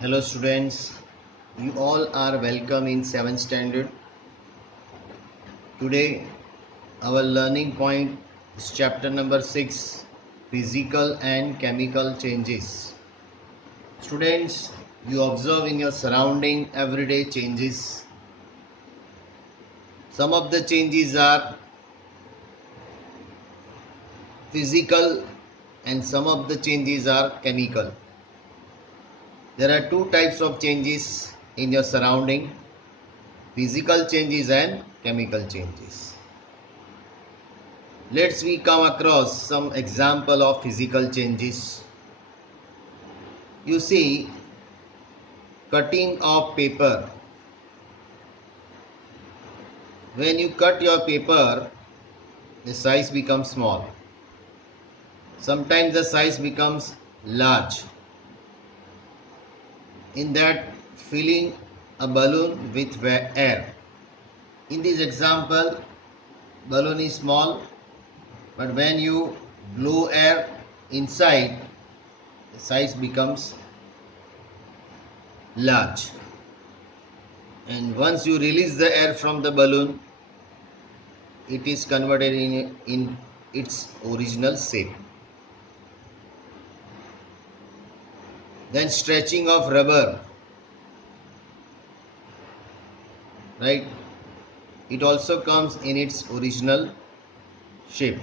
Hello students, you all are welcome in 7th standard. Today our learning point is chapter number 6, physical and chemical changes. Students, you observe in your surrounding everyday changes. Some of the changes are physical and some of the changes are chemical. There are two types of changes in your surrounding, physical changes and chemical changes. Let's we come across some example of physical changes. You see, cutting of paper. When you cut your paper, the size becomes small. Sometimes the size becomes large. In that, filling a balloon with air. In this example, balloon is small, but when you blow air inside, the size becomes large. And once you release the air from the balloon, it is converted in its original shape. Then stretching of rubber, right? It also comes in its original shape.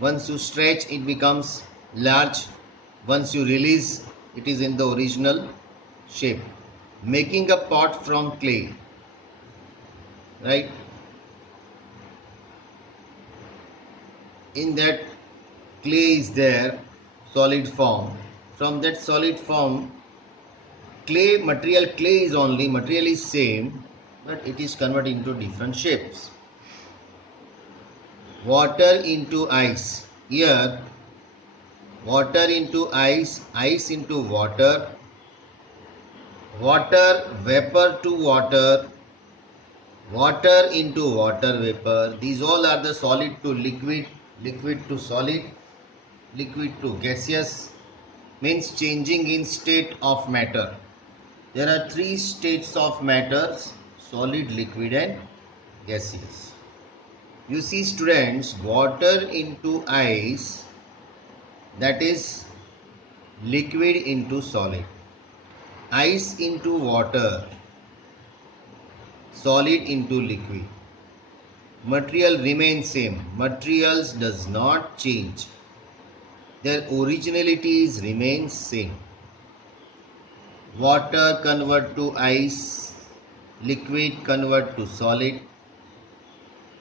Once you stretch, it becomes large. Once you release, it is in the original shape. Making a pot from clay, right? In that, clay is there, solid form. From that solid form, clay is only, material is same, but it is converted into different shapes. Water into ice. Here, water into ice, ice into water, water vapor to water, water into water vapor. These all are the solid to liquid, liquid to solid, liquid to gaseous, means changing in state of matter. There are three states of matters: solid, liquid and gaseous. You see students, water into ice, that is liquid into solid. Ice into water, solid into liquid. Material remains same. Materials does not change. Their originalities remain same. Water convert to ice, liquid convert to solid,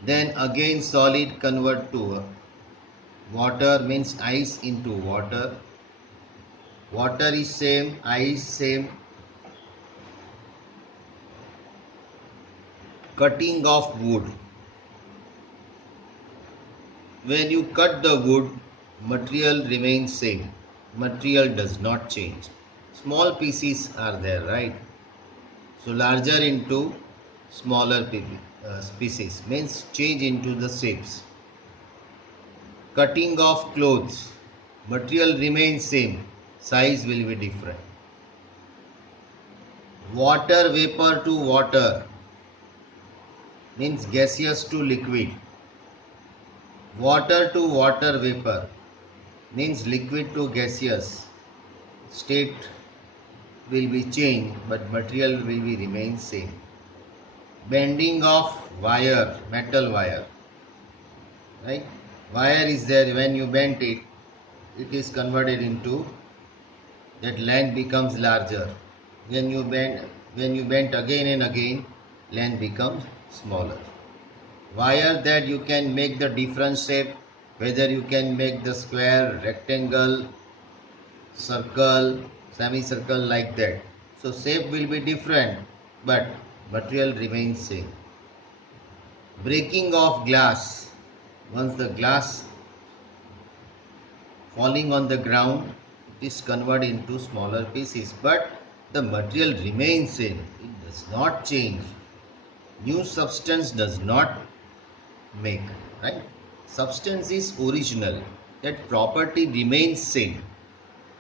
then again solid convert to water, means ice into water. Water is same, ice same. Cutting of wood. When you cut the wood, material remains same. Material does not change. Small pieces are there, right? So larger into smaller species, means change into the shapes. Cutting of clothes, material remains same, size will be different. Water vapor to water, means gaseous to liquid. Water to water vapor, means liquid to gaseous. State will be changed, but material will be remain same. Bending of wire, metal wire, right? Wire is there, when you bend it, it is converted into, that length becomes larger. When you bend again and again, length becomes smaller. Wire that you can make the different shape, whether you can make the square, rectangle, circle, semicircle, like that. So shape will be different, but material remains same. Breaking of glass. Once the glass falling on the ground, it is converted into smaller pieces, but the material remains same. It does not change. New substance does not make, right? Substance is original. That property remains same.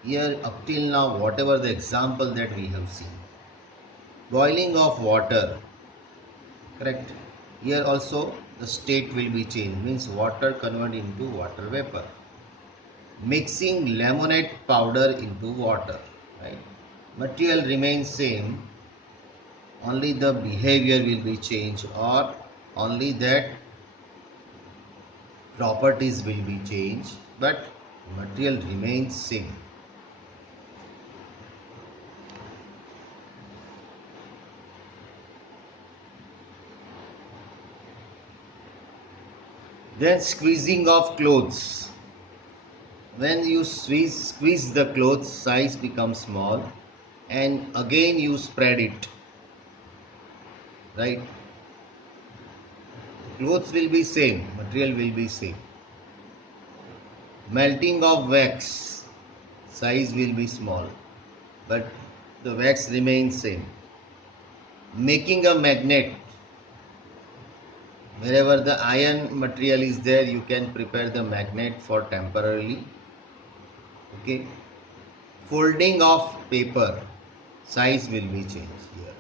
here up till now, whatever the example that we have seen. Boiling of water, correct? Here also the state will be changed, means water convert into water vapor. Mixing lemonade powder into water, right? Material remains same, only the behavior will be changed, or only that properties will be changed, but material remains same. Then squeezing of clothes. When you squeeze the clothes, size becomes small, and again you spread it, right? Clothes will be same, material will be same. Melting of wax, size will be small, but the wax remains same. Making a magnet, wherever the iron material is there, you can prepare the magnet for temporarily. Okay. Folding of paper, size will be changed here.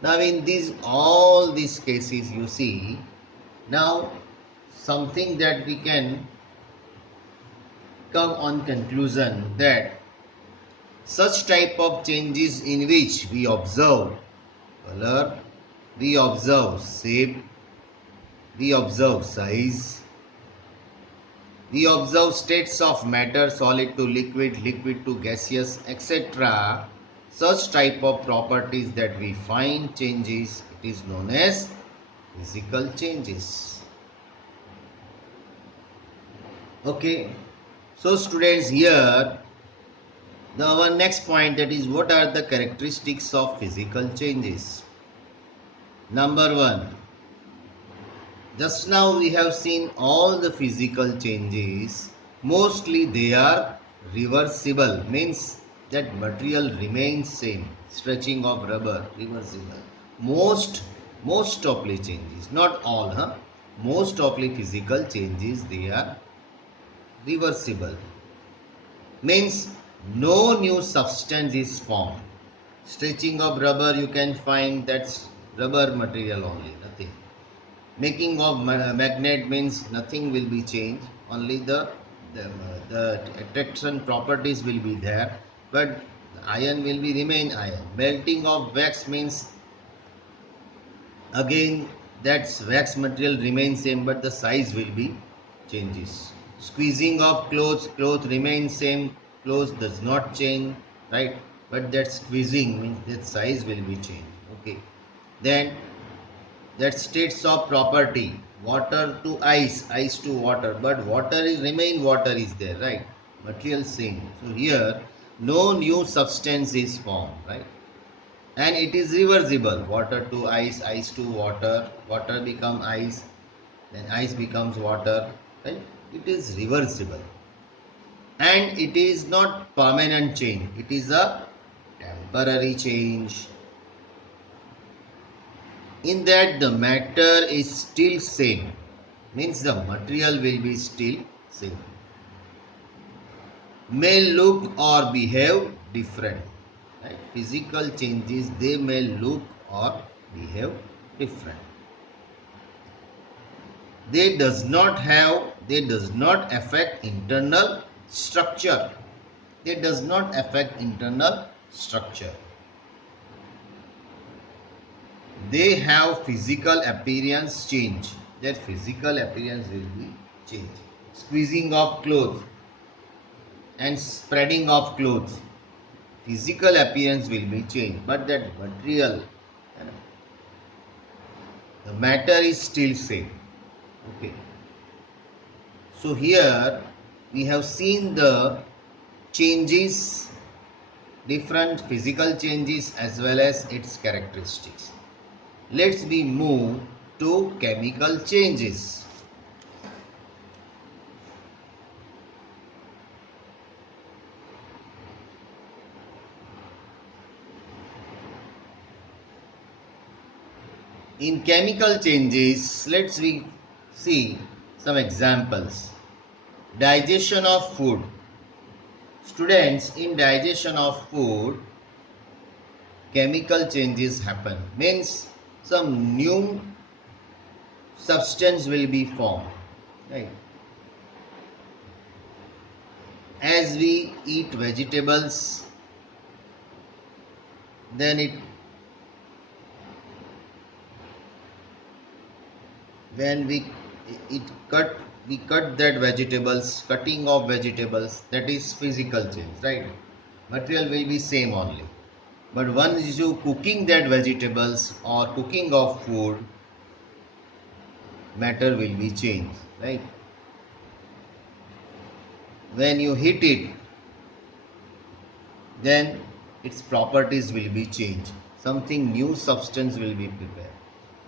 Now in these all these cases you see, now something that we can come on conclusion that such type of changes in which we observe color, we observe shape, we observe size, we observe states of matter, solid to liquid, liquid to gaseous, etc. Such type of properties that we find changes, it is known as physical changes. Okay, so students, here our next point, that is what are the characteristics of physical changes. Number one, just now we have seen all the physical changes, mostly they are reversible, means that material remains same. Stretching of rubber, reversible. Most of the changes, not all, most of the physical changes, they are reversible, means no new substance is formed. Stretching of rubber, you can find that's rubber material only, nothing. Making of magnet means nothing will be changed, only the attraction properties will be there, but iron will be remain iron. Melting of wax means again that's wax material remains same, but the size will be changes. Squeezing of clothes, cloth remains same, clothes does not change, right? But that squeezing means that size will be changed. Okay, then that states of property, water to ice, ice to water, but water is remain water is there, right? Material same. So here no new substance is formed, right? And it is reversible. Water to ice, ice to water, water become ice, then ice becomes water, right? It is reversible, and it is not permanent change, it is a temporary change. In that the matter is still same, means the material will be still same, may look or behave different, right? Physical changes, they may look or behave different. They does not affect internal structure, they does not affect internal structure. They have physical appearance change, their physical appearance will be changed. Squeezing of clothes and spreading of clothes, physical appearance will be changed, but that material, the matter is still same. Okay, so here we have seen the changes, different physical changes as well as its characteristics. Let's we move to chemical changes. In chemical changes, let's we see some examples. Digestion of food, Students, in digestion of food, chemical changes happen. Means some new substance will be formed. Right? As we eat vegetables, then when it cut we cut that vegetables, cutting of vegetables, that is physical change, right? Material will be same only. But once you cooking that vegetables or cooking of food, matter will be changed, right? When you heat it, then its properties will be changed. Something new substance will be prepared.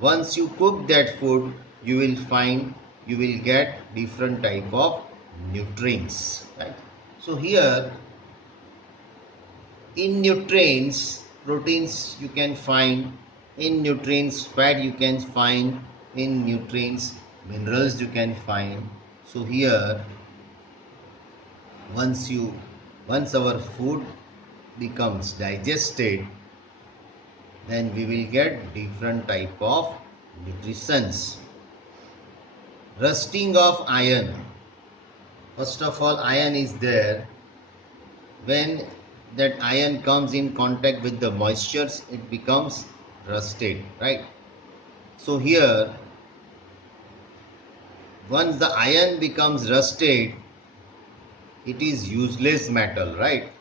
Once you cook that food, you will find, you will get different type of nutrients, right? So here in nutrients, proteins you can find, in nutrients fat you can find, in nutrients minerals you can find. So here once you once our food becomes digested, then we will get different type of nutritions. Rusting of iron. First of all, iron is there. When that iron comes in contact with the moistures, it becomes rusted, right? So here, once the iron becomes rusted, it is useless metal, right?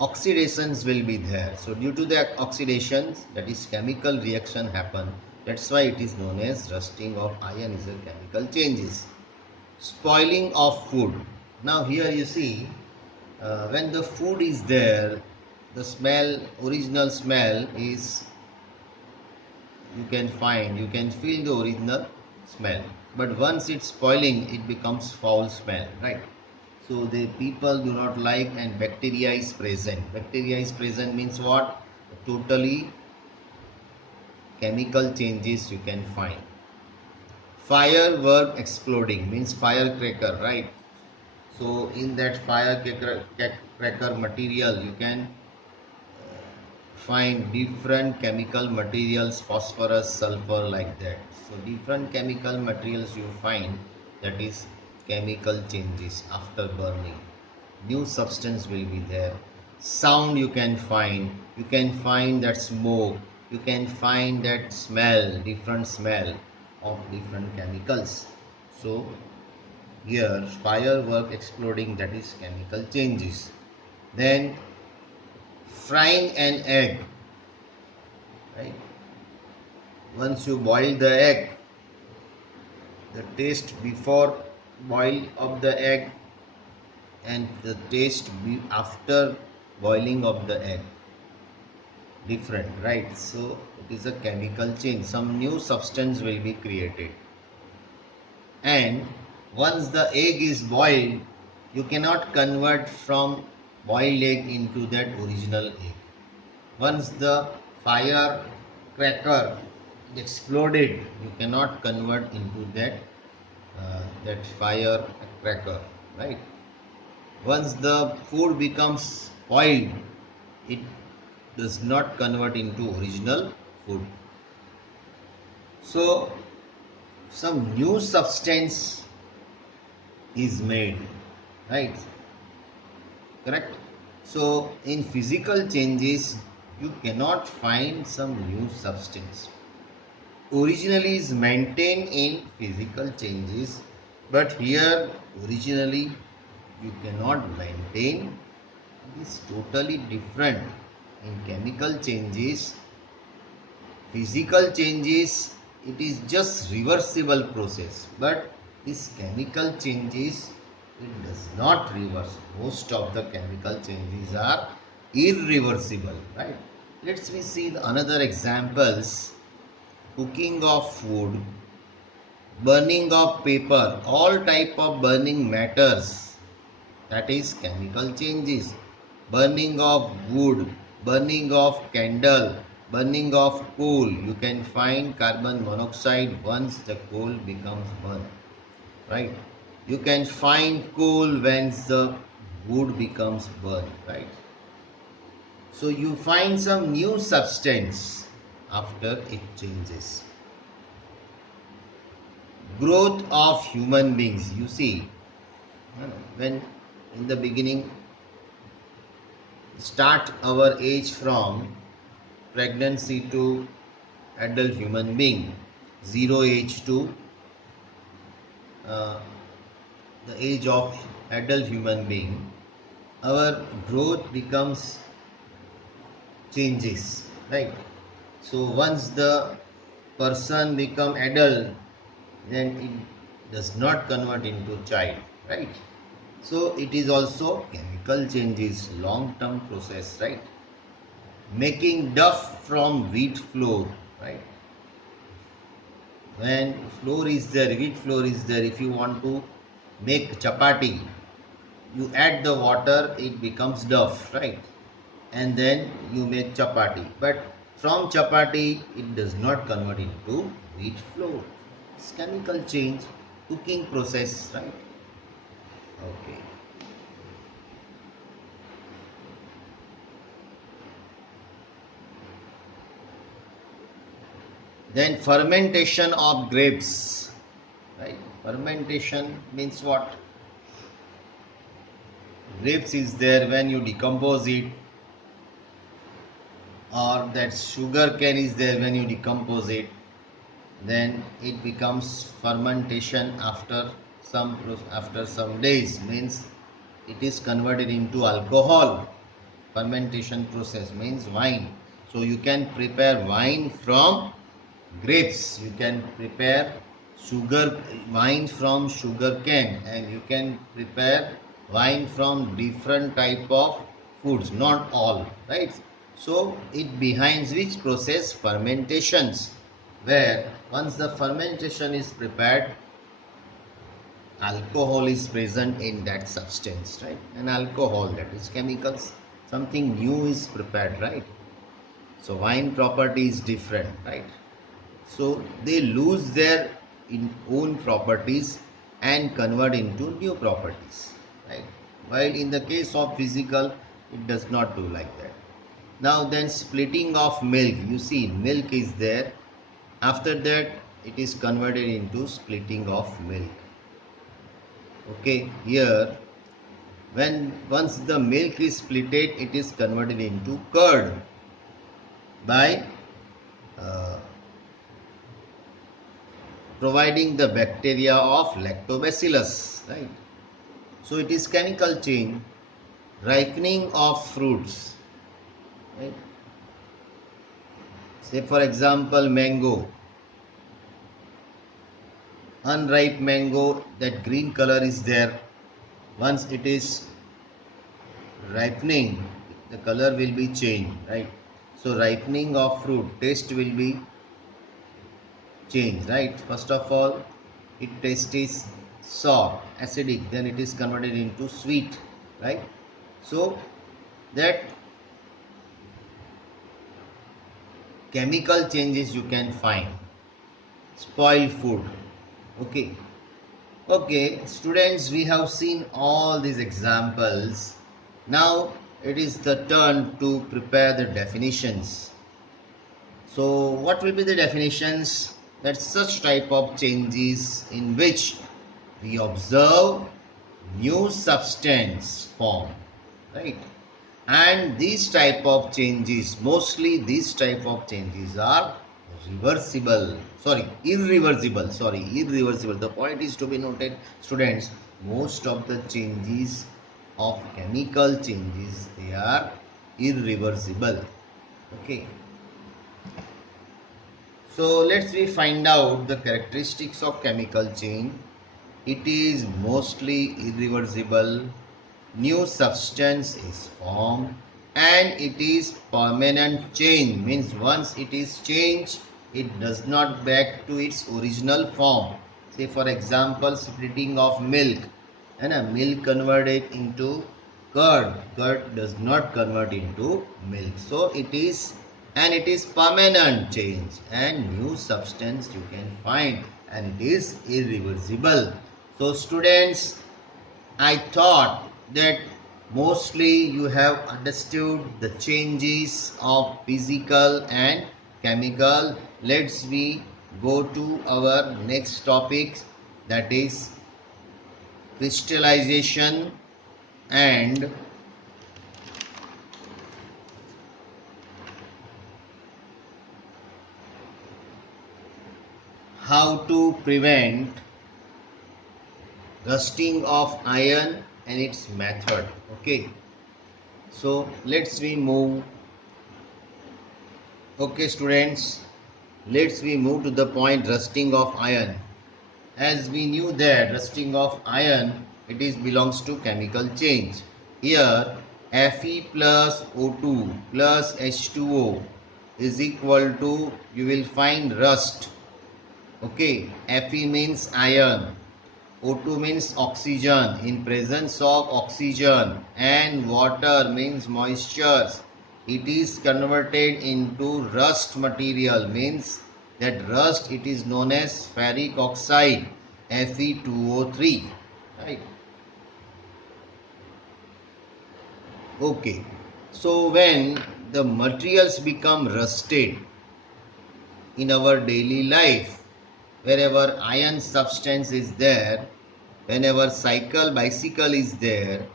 Oxidations will be there. So due to the oxidations, that is chemical reaction happen. That's why it is known as rusting of iron is a chemical changes. Spoiling of food. Now here you see, when the food is there, the smell, original smell is, you can find, you can feel the original smell. But once it's spoiling, it becomes foul smell, right? So the people do not like, and bacteria is present. Bacteria is present means what? Totally chemical changes you can find. Firework exploding means firecracker, right? So in that firecracker material you can find different chemical materials, phosphorus, sulfur, like that. So different chemical materials you find, that is chemical changes after burning. New substance will be there. Sound you can find that smoke, you can find that smell, different smell of different chemicals. So here firework exploding, that is chemical changes. Then frying an egg, right? Once you boil the egg, the taste before boil of the egg and the taste after boiling of the egg, different, right? So it is a chemical change, some new substance will be created. And once the egg is boiled, you cannot convert from boiled egg into that original egg. Once the firecracker exploded, you cannot convert into that firecracker, right? Once the food becomes spoiled, it does not convert into original food. So some new substance is made, right? Correct? So in physical changes, you cannot find some new substance. Originally is maintained in physical changes, but here originally you cannot maintain. It is totally different. In chemical changes, physical changes, it is just reversible process, but this chemical changes, it does not reverse. Most of the chemical changes are irreversible, right? Let's see another examples. Cooking of food, burning of paper, all type of burning matters, that is chemical changes. Burning of wood, burning of candle, burning of coal, you can find carbon monoxide once the coal becomes burnt, right? You can find coal when the wood becomes burnt, right? So you find some new substance after it changes. Growth of human beings, you see, when in the beginning start our age from pregnancy to adult human being, zero age to uh, the age of adult human being, our growth becomes changes, right? So once the person become adult, then it does not convert into child, right? So it is also chemical changes, long term process, right? Making duff from wheat flour, right? When flour is there, wheat flour is there, if you want to make chapati, you add the water, it becomes duff, right? And then you make chapati. But from chapati, it does not convert into wheat flour. It's chemical change, cooking process, right? Okay. Then fermentation of grapes, right? Fermentation means what? Grapes is there when you decompose it, or that sugar cane is there when you decompose it, then it becomes fermentation after some days, means it is converted into alcohol. Fermentation process means wine. So you can prepare wine from grapes, you can prepare sugar wine from sugar cane, and you can prepare wine from different type of foods, not all, right? So it behind which process? Fermentations, where once the fermentation is prepared, alcohol is present in that substance, right? And alcohol, that is chemicals, something new is prepared, right? So wine property is different, right? So they lose their own properties and convert into new properties, right? While in the case of physical, it does not do like that. Now then, splitting of milk, you see milk is there, after that it is converted into splitting of milk. Okay, here when once the milk is splitted, it is converted into curd by uh, providing the bacteria of lactobacillus, right? So it is chemical change. Ripening of fruits, right? Say for example mango, unripe mango, that green color is there. Once it is ripening, the color will be changed, right? So ripening of fruit, taste will be changed, right? First of all, it taste is sour, acidic, then it is converted into sweet, right? So that chemical changes you can find. Spoil food. Okay. Okay, students, we have seen all these examples. Now it is the turn to prepare the definitions. So what will be the definitions? That such type of changes in which we observe new substance form, right? And these type of changes, mostly these type of changes are irreversible. The point is to be noted, students, most of the changes of chemical changes, they are irreversible. Okay, so let's we find out the characteristics of chemical change. It is mostly irreversible, new substance is formed, and it is permanent change, means once it is changed, it does not back to its original form. Say for example, splitting of milk, and a milk converted into curd does not convert into milk. So it is permanent change, and new substance you can find, and it is irreversible. So students, I thought that Mostly you have understood the changes of physical and chemical. Let's we go to our next topic, that is crystallization and how to prevent rusting of iron and its method. Okay, so let's we move. Okay students, let's we move to the point rusting of iron. As we knew that rusting of iron, it is belongs to chemical change. Here Fe plus O2 plus H2O is equal to, you will find rust. Okay, Fe means iron, O2 means oxygen, in presence of oxygen, and water means moisture. It is converted into rust material, means that rust, it is known as ferric oxide, Fe2O3. Right. Okay. So when the materials become rusted in our daily life, wherever iron substance is there, whenever bicycle is there,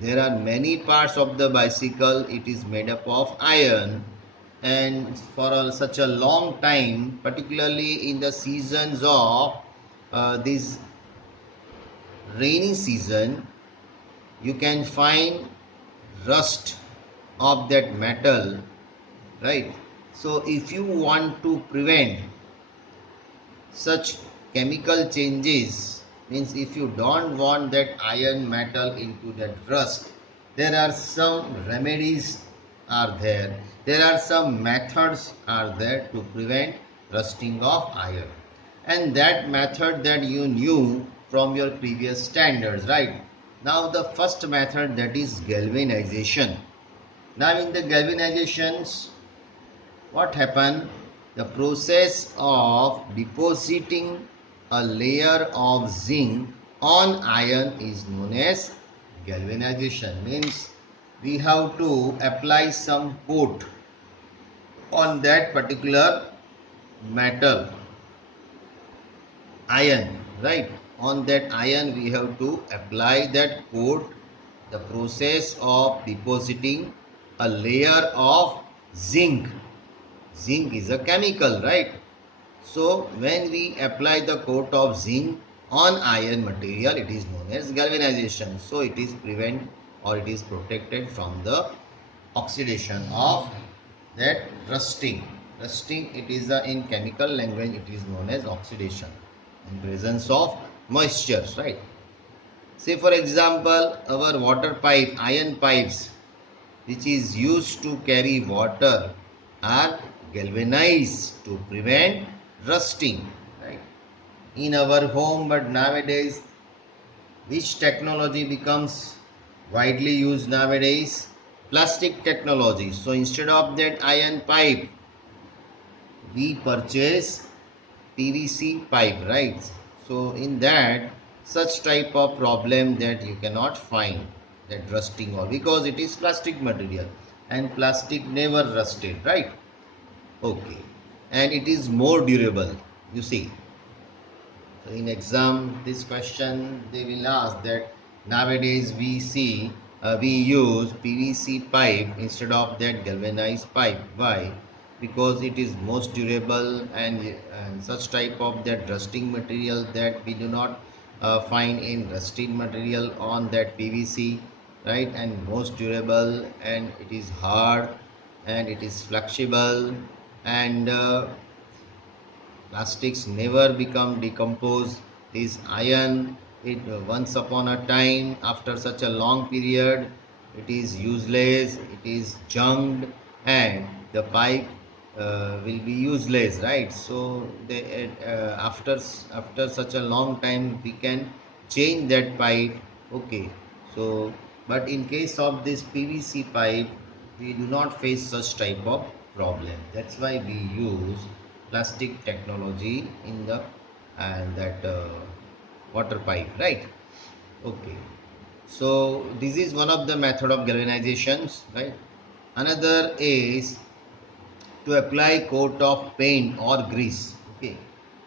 there are many parts of the bicycle, it is made up of iron. And for such a long time, particularly in the seasons of this rainy season, you can find rust of that metal, right? So if you want to prevent such chemical changes, means if you don't want that iron metal into that rust, there are some remedies are there are some methods are there to prevent rusting of iron, and that method that you knew from your previous standards, right? Now the first method, that is galvanization. Now in the galvanizations, what happened? The process of depositing a layer of zinc on iron is known as galvanization. Means we have to apply some coat on that particular metal, iron, right? On that iron we have to apply that coat. The process of depositing a layer of zinc. Zinc is a chemical, right? So when we apply the coat of zinc on iron material, it is known as galvanization. So it is prevent, or it is protected from the oxidation of that rusting. Rusting, it is in chemical language, it is known as oxidation in presence of moisture, right? Say for example, our water pipe, iron pipes, which is used to carry water, are galvanized to prevent rusting, right, in our home. But nowadays, which technology becomes widely used nowadays? Plastic technology. So instead of that iron pipe, we purchase PVC pipe, right? So in that, such type of problem that you cannot find that rusting, or because it is plastic material and plastic never rusted, right? Okay, and it is more durable, you see. So in exam, this question they will ask that nowadays we see we use PVC pipe instead of that galvanized pipe. Why? Because it is most durable, and such type of that rusting material that we do not find in rusting material on that PVC, right? And most durable, and it is hard, and it is flexible, and plastics never become decomposed. This iron, it once upon a time, after such a long period, it is useless, it is junked, and the pipe will be useless, right? So after such a long time, we can change that pipe. Okay, so but in case of this PVC pipe, we do not face such type of problem. That's why we use plastic technology in the and that water pipe, right? Okay, So this is one of the method of galvanizations, right? Another is to apply coat of paint or grease. Okay,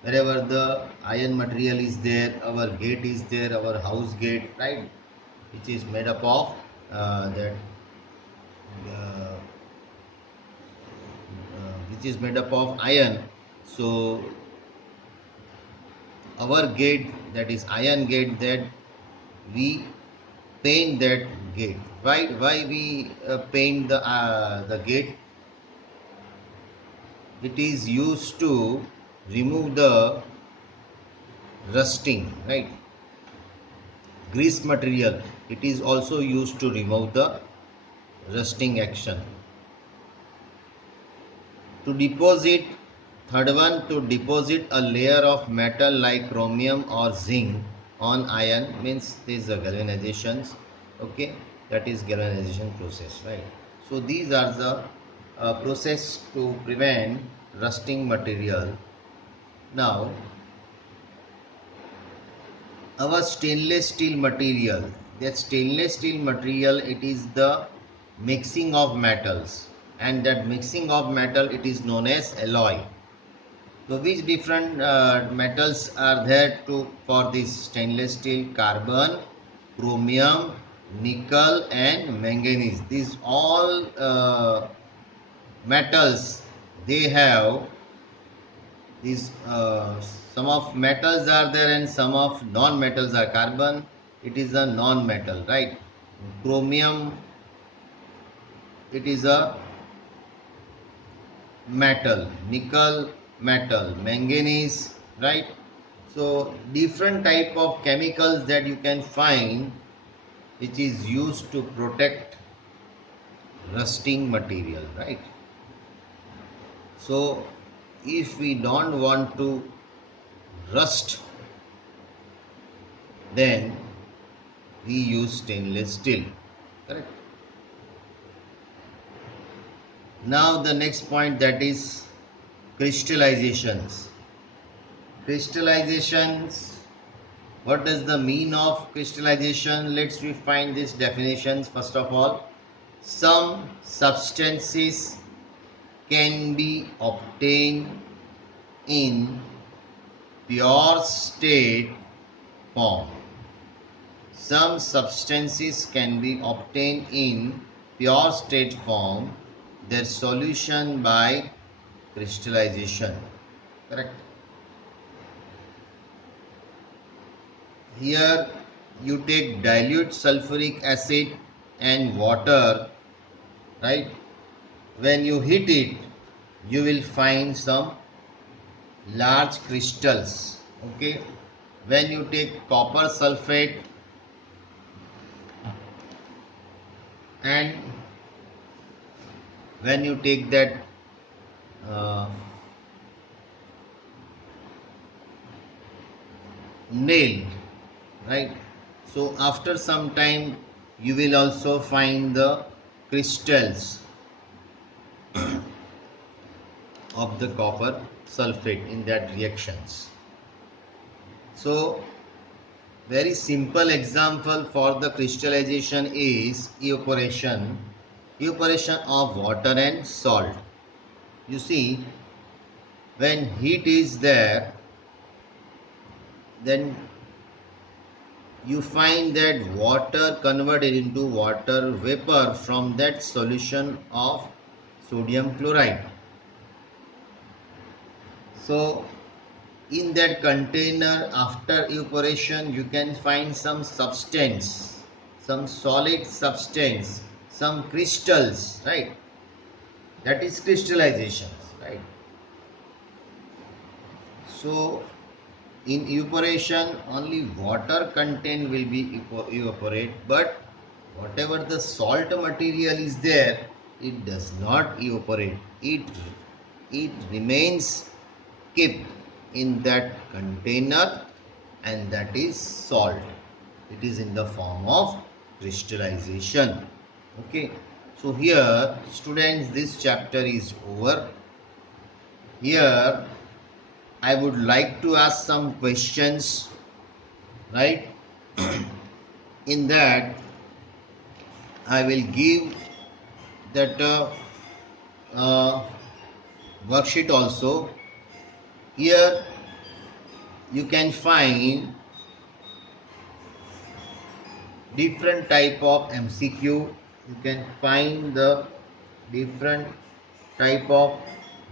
wherever the iron material is there, our gate is there, our house gate, right, which is made up of that uh, which is made up of iron. So our gate, that is iron gate, that we paint that gate. Why we paint the gate? It is used to remove the rusting, right? Grease material, it is also used to remove the rusting action. To deposit, third one, to deposit a layer of metal like chromium or zinc on iron, means this is a galvanizations. Okay, that is galvanization process, right? So these are the process to prevent rusting material. Now our stainless steel material, that stainless steel material, it is the mixing of metals, and that mixing of metal, it is known as alloy. So which different metals are there to for this stainless steel? Carbon, chromium, nickel and manganese. These all metals, they have these some of metals are there and some of non-metals are. Carbon, it is a non-metal, right? Chromium, it is a metal. Nickel, metal. Manganese, right? So different type of chemicals that you can find, which is used to protect rusting material, right? So if we don't want to rust, then we use stainless steel, correct? Now the next point, that is crystallizations. Crystallizations, what does the mean of crystallization? Let's we find these definitions. First of all, some substances can be obtained in pure state form. Some substances can be obtained in pure state form, their solution by crystallization, correct? Here you take dilute sulfuric acid and water, right? When you heat it, you will find some large crystals. Okay, when you take copper sulfate and when you take that uh, nail, right, so after some time you will also find the crystals of the copper sulfate in that reactions. So very simple example for the crystallization is evaporation. Evaporation of water and salt. You see, when heat is there, then you find that water converted into water vapor from that solution of sodium chloride. So in that container, after evaporation, you can find some substance, some solid substance, some crystals, right? That is crystallization, right? So in evaporation, only water content will be evaporate, but whatever the salt material is there, it does not evaporate. It remains kept in that container, and that is salt. It is in the form of crystallization. Okay, so here students, this chapter is over. Here I would like to ask some questions, right? In that I will give that uh, worksheet also. Here you can find different type of MCQ. You can find the different type of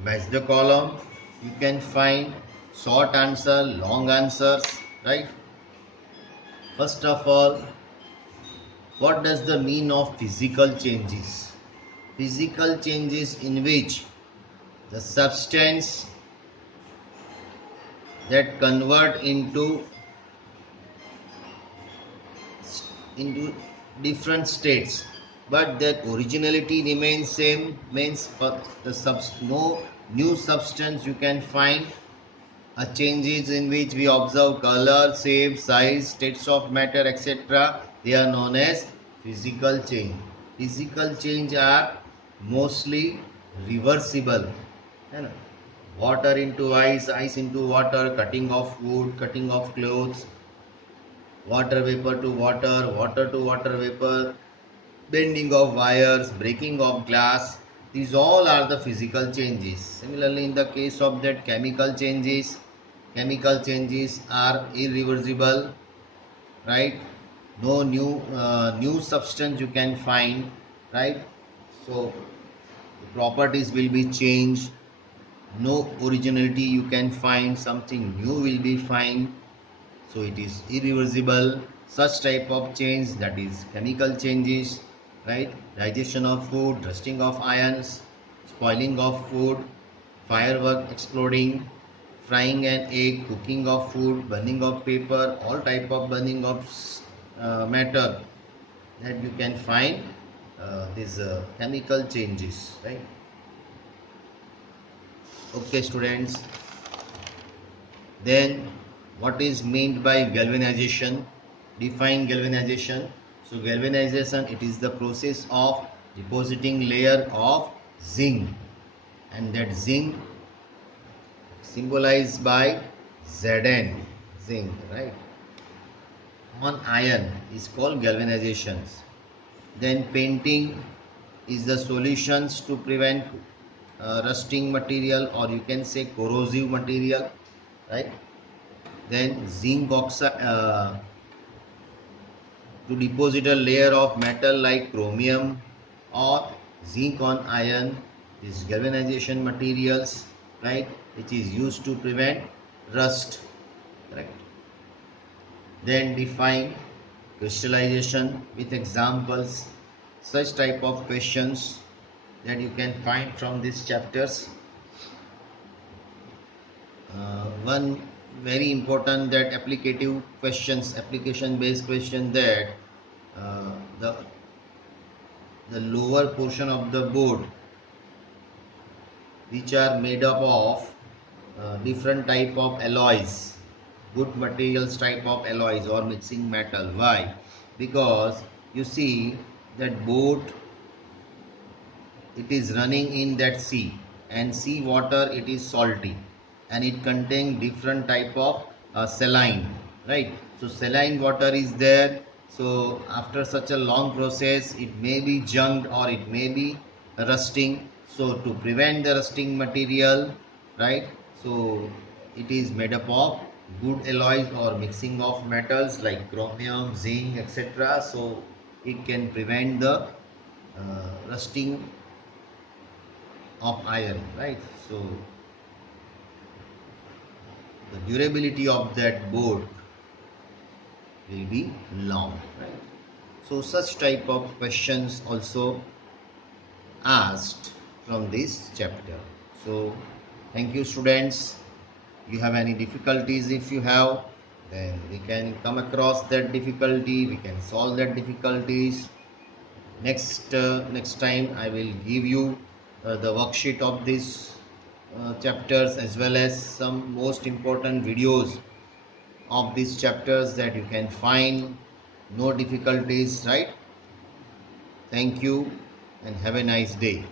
match the column. You can find short answer, long answers, right? First of all, what does the mean of physical changes? Physical changes in which the substance that convert into different states, but that originality remains same, means for the no new substance you can find. A changes in which we observe color, shape, size, states of matter, etc. They are known as physical change. Physical change are mostly reversible. है ना? Water into ice, ice into water, cutting of wood, cutting of clothes, water vapor to water, water to water vapor, bending of wires, breaking of glass. These all are the physical changes. Similarly, in the case of that chemical changes are irreversible, right? No new substance you can find, right? So the properties will be changed. No originality you can find. Something new will be found. So it is irreversible. Such type of change, that is chemical changes, right? Digestion of food, rusting of ions, spoiling of food, firework exploding, frying an egg, cooking of food, burning of paper, all type of burning of matter that you can find these chemical changes, right? Okay, students. Then what is meant by galvanization? Define galvanization. So galvanization, it is the process of depositing layer of zinc, and that zinc symbolized by Zn, zinc, right? On iron is called galvanizations. Then painting is the solutions to prevent rusting material, or you can say corrosive material, right? Then zinc oxide to deposit a layer of metal like chromium or zinc on iron, is galvanization materials, right, which is used to prevent rust, correct. Then define crystallization with examples. Such type of questions that you can find from these chapters. One very important, that applicative questions, application based question, that uh, the the lower portion of the board, which are made up of different type of alloys, good materials type of alloys or mixing metal. Why? Because you see that boat, it is running in that sea, and sea water, it is salty, and it contains different type of saline, right? So saline water is there. So after such a long process, it may be junked or it may be rusting. So to prevent the rusting material, right, so it is made up of good alloys or mixing of metals like chromium, zinc, etc. So it can prevent the rusting of iron, right? So the durability of that board will be long, right? So such type of questions also asked from this chapter. So thank you, students. You have any difficulties, if you have, then we can come across that difficulty, we can solve that difficulties. Next time I will give you the worksheet of these chapters, as well as some most important videos of these chapters, that you can find no difficulties, right? Thank you and have a nice day.